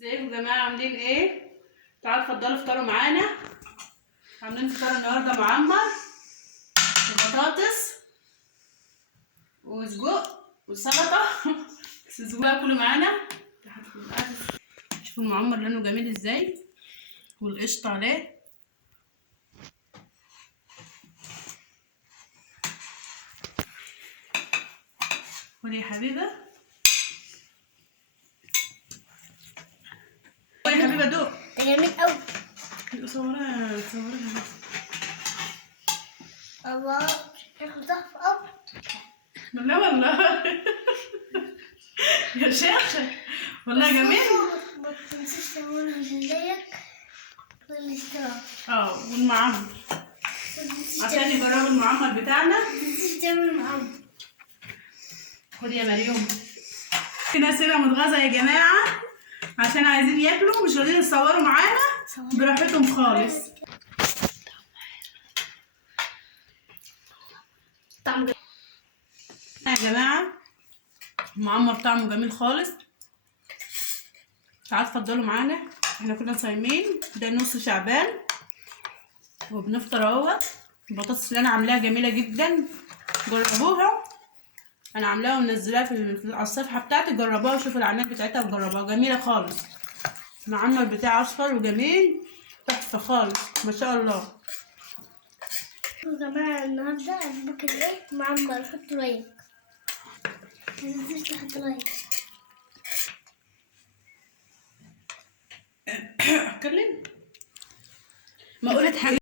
ازيكم يا جماعه؟ عاملين ايه؟ تعالوا اتفضلوا افطروا معانا. عاملين فطار النهارده معمر وبطاطس وسجق وسلطه. بس السجق بقى كله معانا. شوفوا المعمر لونه جميل ازاي والقشطه عليه. خدي يا حبيبه، خدي يا حبيبه دوق. ده جميل قوي. صورها. الله، شكله تحفة قوي. لا والله. يا شيخ والله جميل. ما تنسيش تعملها زيك والاشتراك. والمعمر عشان يجربوا المعمر بتاعنا. ما تنسيش تعمل معاهم. خدي يا مريم. في ناس هنا متغاظة يا جماعة عشان عايزين ياكلوا مش راضيين يتصوروا معانا براحتهم خالص. طعم يا جماعة المعمر طعمه جميل خالص. تعالوا اتفضلوا معانا، احنا كنا صايمين ده نص شعبان وبنفطر اهوت. البطاطس اللي انا عاملاها جميلة جدا، جربوها. انا عاملاها ومنزلاها على الصفحة بتاعتي، جربوها وشوفوا العمايل بتاعتها وجربوها، جميلة خالص. المعمر بتاعي اصفر وجميل تحفة خالص ما شاء الله. يا جماعة النهاردة عجبك ايه؟ معمر، حطوا لايك. ما تنسيش تحطوا لايك. اتكلم ما قلت حاجة.